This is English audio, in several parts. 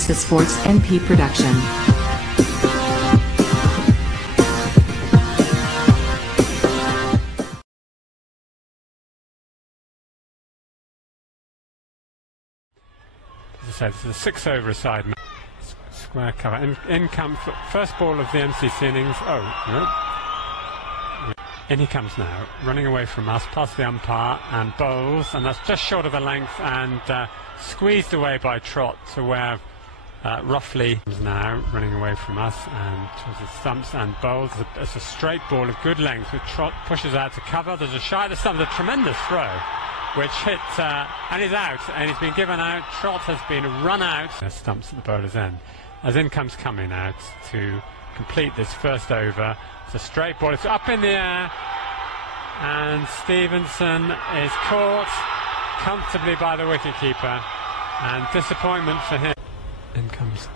It's a Sports MP production. As I said, this is a 6 over side square cover. In comes first ball of the MCC innings. Oh, no. In he comes now, running away from us, past the umpire, and bowls, and that's just short of the length, and squeezed away by Trott to where roughly now running away from us, and towards the stumps, and bowls. It's a straight ball of good length, which Trott pushes out to cover. There's a shy at the stump, a tremendous throw, which hit, and he's out, and he's been given out. Trott has been run out. Stumps at the bowler's end. As in comes coming out to complete this first over. It's a straight ball, it's up in the air, and Stevenson is caught comfortably by the wicketkeeper, and disappointment for him. In comes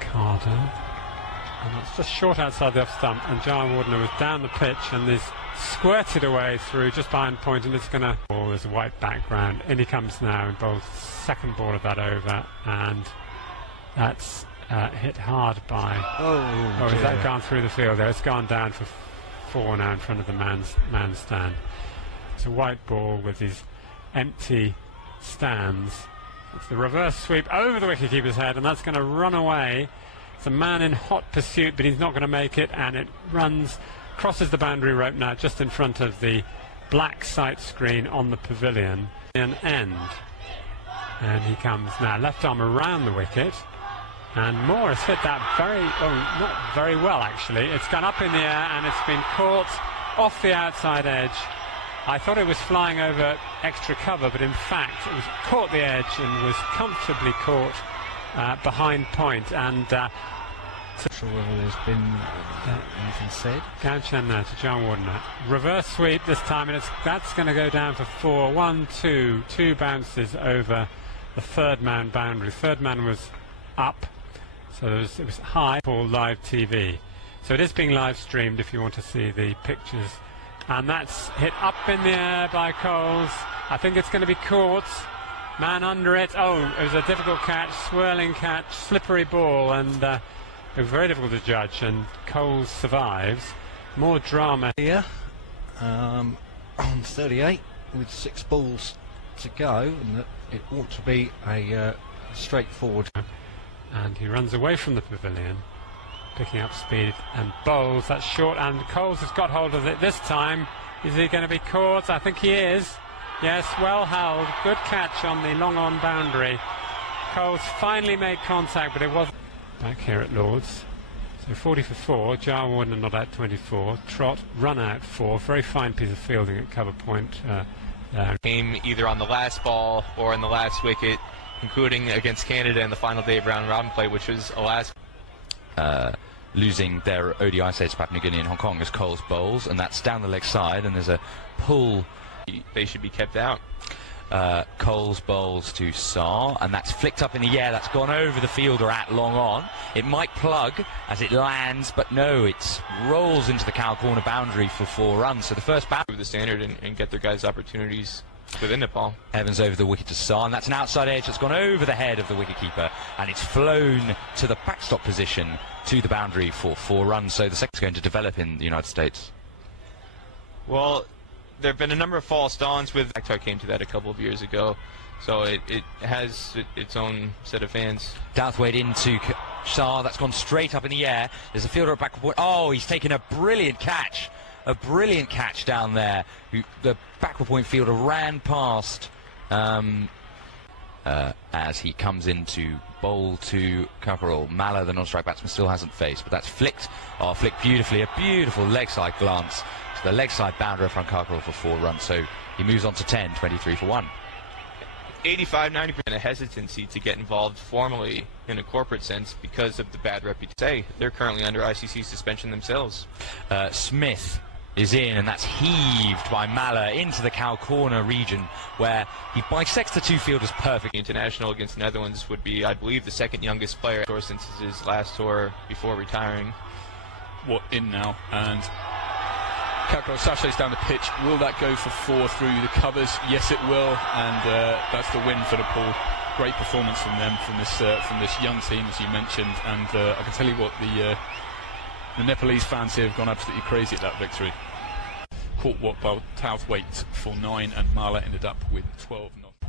Carter, and that's just short outside the off stump, and John Wardner was down the pitch and is squirted away through just behind point, and it's going to ball. There's a white background. In he comes now and bowls second ball of that over, and that's hit hard by has that gone through the field there? It's gone down for 4 now in front of the man's stand. It's a white ball with these empty stands. It's the reverse sweep over the wicketkeeper's head, and that's going to run away. It's a man in hot pursuit, but he's not going to make it, and it crosses the boundary rope now just in front of the black sight screen on the pavilion. An end. And he comes now left arm around the wicket, and Moore has hit that not very well actually. It's gone up in the air and it's been caught off the outside edge. I thought it was flying over extra cover, but in fact it was caught the edge and was comfortably caught behind point. And not sure whether there's been anything said. Gauchan now to John Wardner. Reverse sweep this time, and that's going to go down for 4. 1, 2, 2 bounces over the third man boundary. Third man was up, so it was high for live TV. So it is being live streamed if you want to see the pictures. And that's hit up in the air by Coles. I think it's going to be caught. Man under it. Oh, it was a difficult catch, swirling catch, slippery ball, and it was very difficult to judge, and Coles survives. More drama here on 38 with 6 balls to go, and it ought to be a straightforward. And he runs away from the pavilion, picking up speed, and bowls. That's short, and Coles has got hold of it this time. Is he going to be caught? I think he is. Yes, well held. Good catch on the long on boundary. Coles finally made contact, but it wasn't. Back here at Lord's. So 40 for 4. Jar Warner not out 24. Trott run out 4. Very fine piece of fielding at cover point there. Came either on the last ball or in the last wicket, including against Canada in the final day of round robin play, which was Alaska. Losing their ODI stage to Papua New Guinea and Hong Kong as Coles bowls, and that's down the leg side, and there's a pull. They should be kept out. Coles bowls to Saar, and that's flicked up in the air. That's gone over the fielder at long on. It might plug as it lands, but no, it rolls into the cow corner boundary for 4 runs. So the first boundary. The standard and get their guys opportunities within Nepal. Evans over the wicket to Saar, and that's an outside edge that's gone over the head of the wicketkeeper, and it's flown to the backstop position to the boundary for 4 runs. So the second's going to develop in the United States. Well, there have been a number of false dawns with. I came to that a couple of years ago, so it has its own set of fans. Douthwaite into Saar, that's gone straight up in the air. There's a fielder at back point. Oh, he's taken a brilliant catch. A brilliant catch down there. The backward point fielder ran past as he comes into bowl to Cockerell. Malla, the non-strike batsman, still hasn't faced, but that's flicked. Oh, flicked beautifully. A beautiful leg side glance to the leg side boundary from Cockerell for 4 runs. So he moves on to 10, 23 for 1. 85-90% of hesitancy to get involved formally in a corporate sense because of the bad reputation. They're currently under ICC suspension themselves. Smith is in, and that's heaved by Malla into the cow corner region, where he bisects the 2 fielders perfectly. International against the Netherlands would be, I believe, the 2nd youngest player since his last tour before retiring. In now, and Cockerell sachets down the pitch. Will that go for 4 through the covers? Yes, it will, and that's the win for Nepal. great performance from them, from this young team, as you mentioned, and I can tell you what, the Nepalese fans here have gone absolutely crazy at that victory. Caught what Tao's weight for 9, and Mala ended up with 12 knockouts.